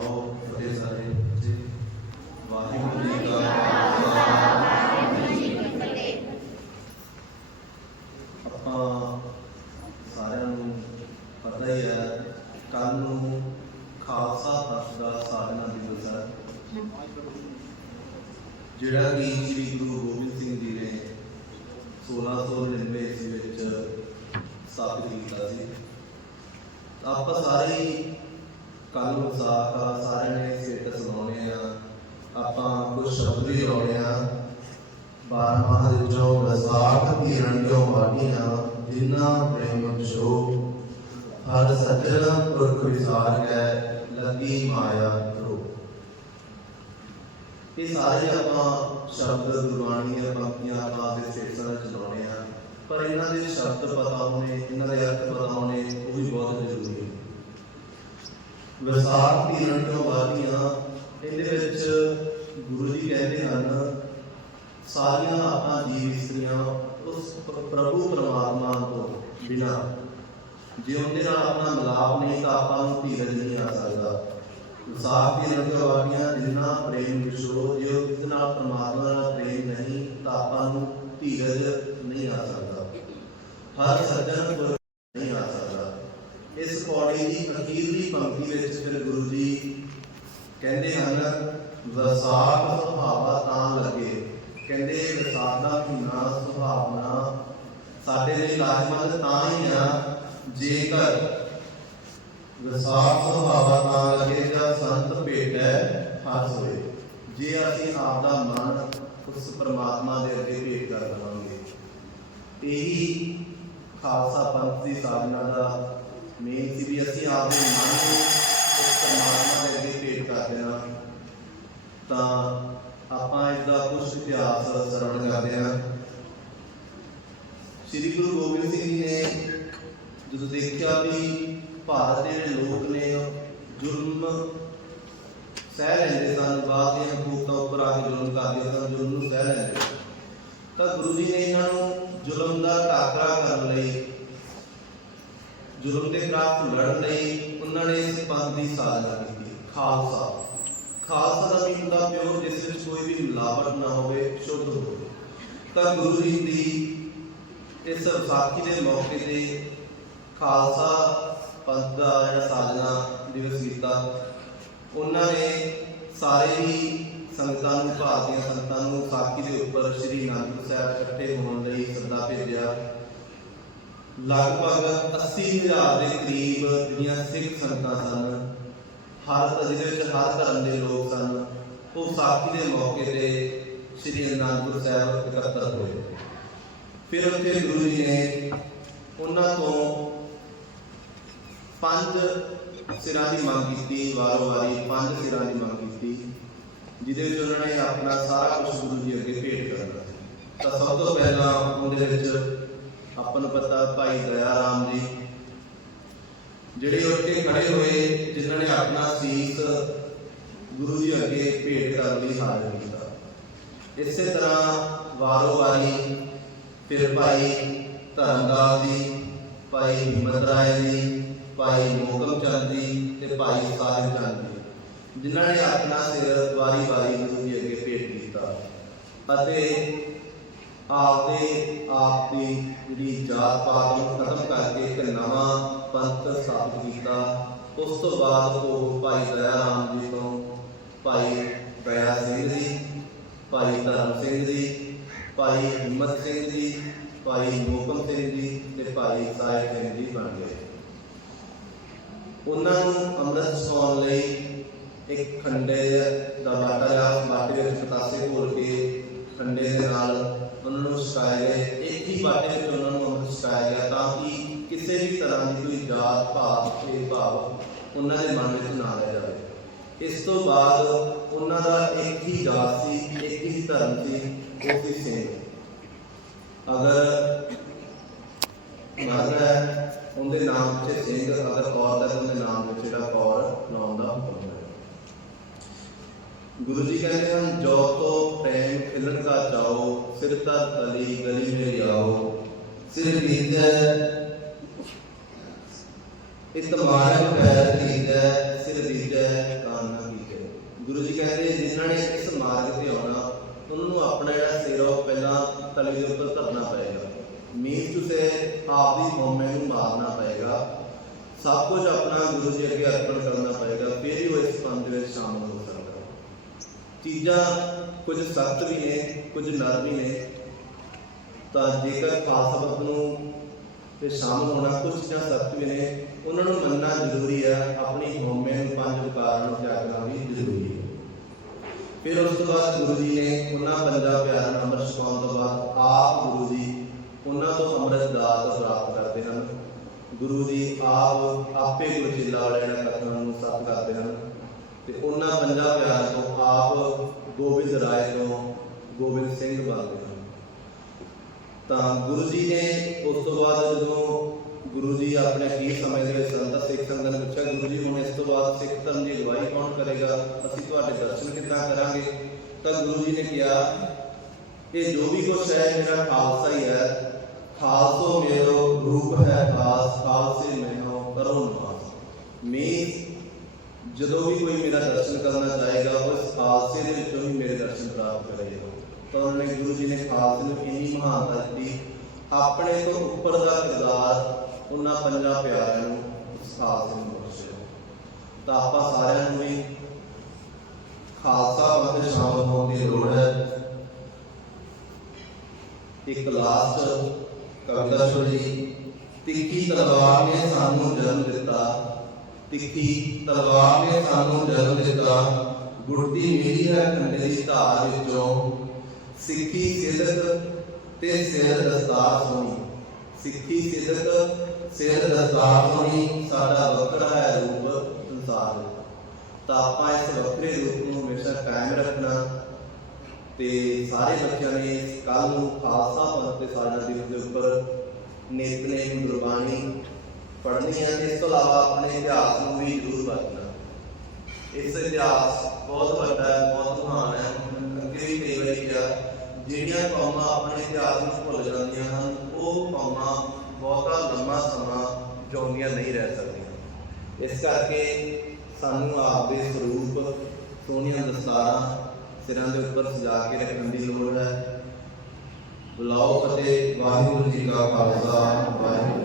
ਆਓ ਫਤਿਹ ਸਾਰੇ ਜੀ ਵਾਹਿਗੁਰੂ ਜੀ ਕਾ ਖਾਲਸਾ। ਵਾਹਿਗੁਰੂ ਜੀ ਕੀ ਫਤਿਹ ਆਪਾਂ ਸਾਰਿਆਂ ਨੂੰ ਪਤਾ ਹੀ ਹੈ ਕੱਲ ਨੂੰ ਖਾਲਸਾ ਪੰਥ ਦਾ ਸਾਧਨਾ ਦਿਵਸ ਹੈ। ਜਿਹੜਾ ਕਿ ਸ੍ਰੀ ਗੁਰੂ ਗੋਬਿੰਦ ਸਿੰਘ ਜੀ ਨੇ 1699 ਈਸਵੀ ਵਿੱਚ ਸਥਾਪਿਤ ਕੀਤਾ ਸੀ। ਆਪਾਂ ਸਾਰੇ ਕੱਲ ਨੂੰ ਵਿਸਾਖ ਆ ਸਾਰਿਆਂ ਨੇ ਸਟੇਟਸ ਲਾਉਣੇ ਆ ਆਪਾਂ ਕੁਝ ਸ਼ਬਦ ਵੀ ਲਾਉਣੇ ਆ ਬਾਰਾਂ ਦੇ ਜੋ ਵਿਸਾਖ ਧੀਰਨ ਜੋ ਵਾਡੀਆਂ ਜਿਨ੍ਹਾਂ ਪ੍ਰੇਮ ਜੋ ਹਰ ਸੱਜਣ ਪੁਰਖ ਵਿਸਾਰ ਕੈ ਲੱਗੀ ਮਾਇਆ ਰੋ ਇਹ ਸਾਰੇ ਆਪਾਂ ਸ਼ਬਦ ਗੁਰਬਾਣੀ ਦੀਆਂ ਪੰਕਤੀਆਂ ਆਪਾਂ ਦੇ ਸਟੇਟਸਾਂ ਵਿੱਚ ਲਾਉਣੇ ਆ ਪਰ ਇਹਨਾਂ ਦੇ ਸ਼ਬਦ ਪਤਾ ਹੋਣੇ, ਇਹਨਾਂ ਦੇ ਅਰਥ ਪਤਾ ਹੋਣੇ, ਉਹ ਵੀ ਬਹੁਤ ਜ਼ਰੂਰੀ ਵਿਸਾਖ ਦੀ ਰਣਕੋਂ ਵਾਦੀਆਂ ਇਹਦੇ ਵਿੱਚ ਗੁਰੂ ਜੀ ਕਹਿੰਦੇ ਹਨ, ਸਾਰੀਆਂ ਆਪਾਂ ਜੀਵ ਇਸਤਰੀਆਂ ਉਸ ਪ੍ਰਭੂ ਪਰਮਾਤਮਾ ਤੋਂ ਬਿਨਾ। ਜੇ ਉਹਦੇ ਨਾਲ ਆਪਣਾ ਮਿਲਾਪ ਨਹੀਂ ਤਾਂ ਆਪਾਂ ਨੂੰ ਧੀਰਜ ਨਹੀਂ ਆ ਸਕਦਾ। ਵਿਸਾਖ ਦੀ ਰਣਕੋਂ ਵਾਦੀਆਂ ਜਿੰਨਾ ਪ੍ਰੇਮ ਵਿਸ਼ੋ ਜੇ ਉਹਦੇ ਨਾਲ ਪਰਮਾਤਮਾ ਨਾਲ ਪ੍ਰੇਮ ਨਹੀਂ ਤਾਂ ਆਪਾਂ ਨੂੰ ਧੀਰਜ ਨਹੀਂ ਆ ਸਕਦਾ। ਹਰ ਸੱਜਣ ਪੁਰਖ ਨਹੀਂ ਆ ਸਕਦਾ ਇਸ ਪੌੜੀ ਦੀ ਅਖੀਰਲੀ ਪੰਕਤੀ ਵਿੱਚ ਫਿਰ ਗੁਰੂ ਜੀ ਕਹਿੰਦੇ ਹਨ ਵਸਾਖ ਸੁਭਾਵਾ ਤਾਂ ਲੱਗੇ। ਕਹਿੰਦੇ ਵਿਸਾਖ ਦਾ ਮਹੀਨਾ ਸੁਭਾਵਨਾ ਸਾਡੇ ਲਈ ਲਾਜ਼ਮਤ ਤਾਂ ਹੀ ਆ, ਜੇਕਰ ਵਿਸਾਖ ਸੁਭਾਵਾ ਤਾਂ ਲੱਗੇ ਜਾਂ ਸੰਤ ਭੇਟੈ ਹੱਸ ਹੋਏ। ਜੇ ਅਸੀਂ ਆਪ ਦਾ ਮਨ ਉਸ ਪਰਮਾਤਮਾ ਦੇ ਅੱਗੇ ਭੇਟ ਕਰ ਲਵਾਂਗੇ ਇਹੀ ਖਾਲਸਾ ਪੰਥ ਦੀ ਸਾਧਨਾ ਦਾ ਮੇਨ ਸੀ ਵੀ ਅਸੀਂ ਆਪਣੇ ਮਨ ਨੂੰ ਉਸ ਪਰਮਾਤਮਾ ਦੇ ਅੱਗੇ ਭੇਟ ਕਰਦੇ ਹਾਂ ਤਾਂ ਆਪਾਂ ਇਸ ਦਾ ਕੁਝ ਇਤਿਹਾਸ ਸਰਵਣ ਕਰਦੇ ਹਾਂ ਸ੍ਰੀ ਗੁਰੂ ਗੋਬਿੰਦ ਸਿੰਘ ਜੀ ਨੇ ਜਦੋਂ ਦੇਖਿਆ ਵੀ ਭਾਰਤ ਦੇ ਜਿਹੜੇ ਲੋਕ ਨੇ, ਜ਼ੁਲਮ ਸਹਿ ਲੈਂਦੇ ਸਨ, ਬਾਅਦ ਦੀਆਂ ਹਕੂਕਾਂ ਉੱਪਰ ਆ ਕੇ ਜ਼ੁਲਮ ਕਰਦੇ ਸਨ, ਜ਼ੁਲਮ ਨੂੰ ਸਹਿ ਲੈਂਦੇ ਸਨ। ਤਾਂ ਗੁਰੂ ਜੀ ਨੇ ਇਹਨਾਂ ਨੂੰ ਜ਼ੁਲਮ ਦਾ ਟਾਕਰਾ ਕਰਨ ਲਈ ਜ਼ੁਲਮ ਦੇ ਖਿਲਾਫ ਲੜਨ ਲਈ ਉਹਨਾਂ ਨੇ ਇਸ ਪੰਥ ਦੀ ਸਾਜਨਾ ਕੀਤੀ। ਖਾਲਸਾ। ਖਾਲਸਾ ਦਾ ਵੀ ਹੁੰਦਾ? ਪਿਓਰ ਜਿਸ ਵਿੱਚ ਕੋਈ ਵੀ ਮਿਲਾਵਟ ਨਾ ਹੋਵੇ, ਸ਼ੁੱਧ ਹੋਵੇ। ਤਾਂ ਗੁਰੂ ਜੀ ਦੀ ਇਸ ਵਿਸਾਖੀ ਦੇ ਮੌਕੇ ਤੇ ਖਾਲਸਾ ਪੰਥ ਦਾ ਜਿਹੜਾ ਸਾਜਨਾ ਦਿਵਸ ਕੀਤਾ, ਉਹਨਾਂ ਨੇ ਸਾਰੇ ਹੀ ਸੰਗਤਾਂ ਨੂੰ ਭਾਰਤੀਆਂ ਸੰਗਤਾਂ ਨੂੰ ਵਿਸਾਖੀ ਦੇ ਉੱਪਰ ਸ੍ਰੀ ਅਨੰਦਪੁਰ ਸਾਹਿਬ ਇਕੱਠੇ ਹੋਣ ਲਈ ਸੱਦਾ ਭੇਜਿਆ। ਲਗਭਗ 80000 ਦੇ ਕਰੀਬ ਜਿਹੜੀਆਂ ਸਿੱਖ ਸੰਗਤਾਂ ਸਨ, ਹਰ ਜਿਹਦੇ ਵਿੱਚ ਹਰ ਧਰਮ ਦੇ ਲੋਕ ਸਨ, ਉਹ ਵਿਸਾਖੀ ਦੇ ਮੌਕੇ ਤੇ ਸ੍ਰੀ ਅਨੰਦਪੁਰ ਸਾਹਿਬ ਇਕੱਤਰ ਹੋਏ। ਫਿਰ ਉੱਥੇ ਗੁਰੂ ਜੀ ਨੇ ਉਹਨਾਂ ਤੋਂ ਪੰਜ ਸਿਰਾਂ ਦੀ ਮੰਗ ਕੀਤੀ, ਵਾਰੋ ਵਾਰੀ ਪੰਜ ਸਿਰਾਂ ਦੀ ਮੰਗ ਕੀਤੀ, ਜਿਹਦੇ ਵਿੱਚ ਉਹਨਾਂ ਨੇ ਆਪਣਾ ਸਾਰਾ ਕੁਝ ਗੁਰੂ ਜੀ ਅੱਗੇ ਭੇਟ ਕਰਨਾ ਤਾਂ ਸਭ ਤੋਂ ਪਹਿਲਾਂ ਉਹਦੇ ਵਿੱਚ ਆਪਾਂ ਨੂੰ ਪਤਾ ਭਾਈ ਦਇਆ ਰਾਮ ਜੀ। ਜਿਹੜੇ ਉੱਠ ਖੜੇ ਹੋਏ, ਜਿਨ੍ਹਾਂ ਨੇ ਆਪਣਾ ਸੀਸ ਗੁਰੂ ਜੀ ਅੱਗੇ ਭੇਟ ਕਰਨ ਲਈ ਹਾਜ਼ਰ ਕੀਤਾ। ਇਸੇ ਤਰ੍ਹਾਂ ਵਾਰੋ ਵਾਰੀ ਫਿਰ ਭਾਈ ਧਰਮਦਾਸ ਜੀ, ਭਾਈ ਹਿੰਮਤ ਰਾਏ ਜੀ, ਭਾਈ ਮੋਕਮ ਚੰਦ ਜੀ ਤੇ ਭਾਈ ਸਾਹਿਬ ਚੰਦ ਜੀ, ਜਿਨ੍ਹਾਂ ਨੇ ਆਪਣਾ ਸਿਰ ਵਾਰੀ ਵਾਰੀ ਗੁਰੂ ਜੀ ਅੱਗੇ ਭੇਟ ਕੀਤਾ। ਅਤੇ ਆਪਦੇ ਆਪ ਦੀ ਜਿਹੜੀ ਜਾਤ ਪਾਤ ਨੂੰ ਖਤਮ ਕਰਕੇ ਇੱਕ ਨਵਾਂ ਪੰਥ ਸਥਾਪਿਤ ਕੀਤਾ। ਉਸ ਤੋਂ ਬਾਅਦ ਉਹ ਭਾਈ ਦਇਆ ਰਾਮ ਜੀ ਤੋਂ ਭਾਈ ਦਇਆ ਸਿੰਘ ਜੀ, ਭਾਈ ਧਰਮ ਸਿੰਘ ਜੀ, ਭਾਈ ਹਿੰਮਤ ਸਿੰਘ ਜੀ, ਭਾਈ ਮੋਕਮ ਸਿੰਘ ਜੀ ਤੇ ਭਾਈ ਸਾਹਿਬ ਸਿੰਘ ਜੀ ਬਣ ਗਏ। ਉਹਨਾਂ ਨੂੰ ਅੰਮ੍ਰਿਤ ਸੌਣ ਲਈ ਇੱਕ ਖੰਡੇ ਦਾ ਬਾਟਾ ਲਿਆ ਬਾਟੇ ਵਿੱਚ ਪਤਾਸੇ ਘੋਲ ਕੇ ਖੰਡੇ ਦੇ ਨਾਲ ਉਹਨਾਂ ਨੂੰ ਛਕਾਇਆ ਗਿਆ ਇੱਕ ਹੀ ਬਾਟੇ ਵਿੱਚ ਉਹਨਾਂ ਨੂੰ ਅੰਮ੍ਰਿਤ ਛਕਾਇਆ ਗਿਆ ਤਾਂ ਕਿ ਕਿਸੇ ਵੀ ਤਰ੍ਹਾਂ ਦੀ ਕੋਈ ਜਾਤ ਭਾਵ ਤੇ ਭਾਵ ਉਹਨਾਂ ਦੇ ਮਨ ਵਿੱਚ ਨਾ ਰਹਿ ਜਾਵੇ। ਇਸ ਤੋਂ ਬਾਅਦ ਉਹਨਾਂ ਦਾ ਇੱਕ ਹੀ ਜਾਤ ਸੀ, ਇੱਕ ਹੀ ਧਰਮ ਸੀ, ਉਹ ਸੀ ਸਿੰਘ ਅਗਰ ਮਰਦ ਹੈ, ਉਹਦੇ ਨਾਮ 'ਚ ਸਿੰਘ, ਅਗਰ ਔਰਤ ਹੈ ਉਹਦੇ ਨਾਮ ਵਿੱਚ ਜਿਹੜਾ ਕੌਰ ਨਾਮ ਦਾ ਹੁਕਮ ਗੁਰੂ ਜੀ ਕਹਿੰਦੇ ਹਨ ਜੋ ਤੋ ਪ੍ਰੇਮ ਖਿਲਣ ਕਾ ਚਾਓ ਸਿਰ ਤਰ ਤਲੀ ਗਲੀ ਮੇ ਆਓ ਸਿਰ ਦੀਜੈ ਇਤਮਾਨ ਪੈਰ ਦੀਜੈ ਸਿਰ ਦੀਜੈ ਕਾਨ ਗੁਰੂ ਜੀ ਕਹਿੰਦੇ, ਜਿਨ੍ਹਾਂ ਨੇ ਇਸ ਮਾਰਗ ਤੇ ਆਉਣਾ, ਉਹਨਾਂ ਨੂੰ ਆਪਣਾ ਜਿਹੜਾ ਸਿਰ ਉਹ ਪਹਿਲਾਂ ਤਲੇ ਦੇ ਉੱਪਰ ਧਰਨਾ ਪਏਗਾ। ਮੀਨ ਚੁਸੇ ਆਪ ਦੀ ਨੂੰ ਮਾਰਨਾ ਪਏਗਾ। ਸਭ ਕੁਝ ਆਪਣਾ ਗੁਰੂ ਜੀ ਅੱਗੇ ਅਰਪਣ ਕਰਨਾ ਪਏਗਾ। ਫਿਰ ਹੀ ਉਹ ਇਸ ਪੰਥ ਦੇ ਵਿੱਚ ਸ਼ਾਮਲ ਹੋ ਚੀਜ਼ਾਂ ਕੁਝ ਸਖਤ ਵੀ ਨੇ, ਕੁਝ ਨਰਮ ਵੀ ਨੇ। ਤਾਂ ਜੇਕਰ ਖਾਸ ਸ਼ਬਦ ਨੂੰ ਤੇ ਸ਼ਾਮਲ ਹੋਣਾ ਕੁਝ ਚੀਜ਼ਾਂ ਸਖਤ ਵੀ ਨੇ, ਉਹਨਾਂ ਨੂੰ ਮੰਨਣਾ ਜ਼ਰੂਰੀ ਹੈ ਆਪਣੀ ਹਉਮੈ ਨੂੰ ਪੰਜ ਵਿਕਾਰਾਂ ਨੂੰ ਤਿਆਗਣਾ ਵੀ ਜ਼ਰੂਰੀ ਹੈ ਫਿਰ ਉਸ ਤੋਂ ਬਾਅਦ ਗੁਰੂ ਜੀ ਨੇ ਉਹਨਾਂ ਪੰਜਾਂ ਪਿਆਰਿਆਂ ਨੂੰ ਅੰਮ੍ਰਿਤ ਛਕਾਉਣ ਤੋਂ ਬਾਅਦ ਆਪ ਗੁਰੂ ਜੀ ਉਹਨਾਂ ਤੋਂ ਅੰਮ੍ਰਿਤ ਦਾਤ ਪ੍ਰਾਪਤ ਕਰਦੇ ਹਨ। ਗੁਰੂ ਜੀ ਆਪ ਆਪੇ ਗੁਰੂ ਚੇਲਾ ਵਾਲਿਆਂ ਦੇ ਕਥਨਾਂ ਨੂੰ ਸਤ ਕਰਦੇ ਹਨ ਤੇ ਉਹਨਾਂ ਪੰਜਾਂ ਪਿਆਰਿਆਂ ਤੋਂ ਆਪ ਗੋਬਿੰਦ ਰਾਏ ਤੋਂ ਗੋਬਿੰਦ ਸਿੰਘ ਬਣਦੇ ਹਨ ਤਾਂ ਗੁਰੂ ਜੀ ਨੇ ਉਸ ਤੋਂ ਬਾਅਦ ਜਦੋਂ ਗੁਰੂ ਜੀ ਆਪਣੇ ਕੀ ਸਮੇਂ ਦੇ ਵਿੱਚ ਸੰਤ ਸਿੱਖ ਸੰਗਤ ਨੂੰ ਪੁੱਛਿਆ, ਗੁਰੂ ਜੀ, ਹੁਣ ਇਸ ਤੋਂ ਬਾਅਦ ਸਿੱਖ ਧਰਮ ਦੀ ਅਗਵਾਈ ਕੌਣ ਕਰੇਗਾ? ਅਸੀਂ ਤੁਹਾਡੇ ਦਰਸ਼ਨ ਕਿੱਦਾਂ ਕਰਾਂਗੇ? ਤਾਂ ਗੁਰੂ ਜੀ ਨੇ ਕਿਹਾ, ਇਹ ਜੋ ਵੀ ਕੁਛ ਹੈ, ਮੇਰਾ ਖਾਲਸਾ ਹੀ ਹੈ। ਖਾਲਸੋ ਮੇਰੋ ਰੂਪ ਹੈ ਖਾਸ, ਖਾਲਸੇ ਮੈਨੋ ਕਰੋ ਨਿਵਾਸ। ਮੈਂ ਜਦੋਂ ਵੀ ਕੋਈ ਮੇਰਾ ਦਰਸ਼ਨ ਕਰਨਾ ਚਾਹੇਗਾ ਉਹ ਇਸ ਖਾਲਸੇ ਦੇ ਵਿੱਚੋਂ ਹੀ ਮੇਰੇ ਦਰਸ਼ਨ ਪ੍ਰਾਪਤ ਕਰੇਗਾ। ਤਾਂ ਉਹਨਾਂ ਨੇ ਗੁਰੂ ਜੀ ਨੇ ਖਾਲਸੇ ਨੂੰ ਇੰਨੀ ਮਹਾਨਤਾ ਦਿੱਤੀ, ਆਪਣੇ ਤੋਂ ਉੱਪਰ ਦਾ ਕਿਰਦਾਰ ਉਹਨਾਂ ਪੰਜਾਂ ਪਿਆਰਿਆਂ ਨੂੰ ਉਸ ਖਾਲਸੇ ਨੂੰ ਬਖਸ਼ਿਆ। ਤਾਂ ਆਪਾਂ ਸਾਰਿਆਂ ਨੂੰ ਵੀ ਖਾਲਸਾ ਪੰਥ ਸ਼ਾਮਲ ਹੋਣ ਦੀ ਲੋੜ ਹੈ। ਇੱਕ ਲਾਸਟ ਕਵਿਤਾ ਸੁਣੀ, ਤਿੱਖੀ ਤਲਵਾਰ ਨੇ ਸਾਨੂੰ ਜਨਮ ਦਿੱਤਾ। ਤਿੱਖੀ ਤਲਵਾਰ ਨੇ ਸਾਨੂੰ ਜਨਮ ਦਿੱਤਾ। ਗੁਰਦੀ ਮੇਰੀ ਹੈ ਕੰਡੇ ਦੀ ਧਾਰ ਵਿੱਚੋਂ। ਸਿੱਖੀ ਸਿਦਕ ਤੇ ਸਿਰ ਦਸਤਾਰ ਸੋਣੀ। ਸਿੱਖੀ ਸਿਦਕ ਸਿਰ ਦਸਤਾਰ ਸੋਣੀ, ਸਾਡਾ ਵੱਖਰਾ ਹੈ ਰੂਪ ਸੰਸਾਰ। ਤਾਂ ਆਪਾਂ ਇਸ ਵੱਖਰੇ ਰੂਪ ਨੂੰ ਹਮੇਸ਼ਾ ਕਾਇਮ ਰੱਖਣਾ। ਤੇ ਸਾਰੇ ਬੱਚਿਆਂ ਨੇ ਕੱਲ ਨੂੰ ਖਾਲਸਾ ਪੰਥ ਤੇ ਸਾਡਾ ਦਿਵਸ ਦੇ ਉੱਪਰ ਨਿਤਨੇਮ ਗੁਰਬਾਣੀ ਪੜ੍ਹਨੀ ਹੈ ਤੇ ਇਸ ਤੋਂ ਇਲਾਵਾ ਆਪਣੇ ਇਤਿਹਾਸ ਨੂੰ ਵੀ ਜ਼ਰੂਰ ਵਰਤਣਾ ਇਸ ਇਤਿਹਾਸ ਬਹੁਤ ਵੱਡਾ ਹੈ, ਬਹੁਤ ਮਹਾਨ ਹੈ ਅੱਗੇ ਵੀ ਕਈ ਵਾਰੀ ਕਿਹਾ, ਜਿਹੜੀਆਂ ਕੌਮਾਂ ਆਪਣੇ ਇਤਿਹਾਸ ਨੂੰ ਭੁੱਲ ਜਾਂਦੀਆਂ ਹਨ, ਉਹ ਕੌਮਾਂ ਬਹੁਤਾ ਲੰਮਾ ਸਮਾਂ ਜਿਉਂਦੀਆਂ ਨਹੀਂ ਰਹਿ ਸਕਦੀਆਂ। ਇਸ ਕਰਕੇ ਸਾਨੂੰ ਆਪਦੇ ਸਰੂਪ ਸੋਹਣੀਆਂ ਦਸਤਾਰਾਂ ਸਿਰਾਂ ਦੇ ਉੱਪਰ ਸਜਾ ਕੇ ਰੱਖਣ ਦੀ ਲੋੜ ਹੈ। ਬੁਲਾਓ ਅਤੇ ਵਾਹਿਗੁਰੂ ਜੀ ਕਾ ਖਾਲਸਾ, ਵਾਹਿਗੁਰੂ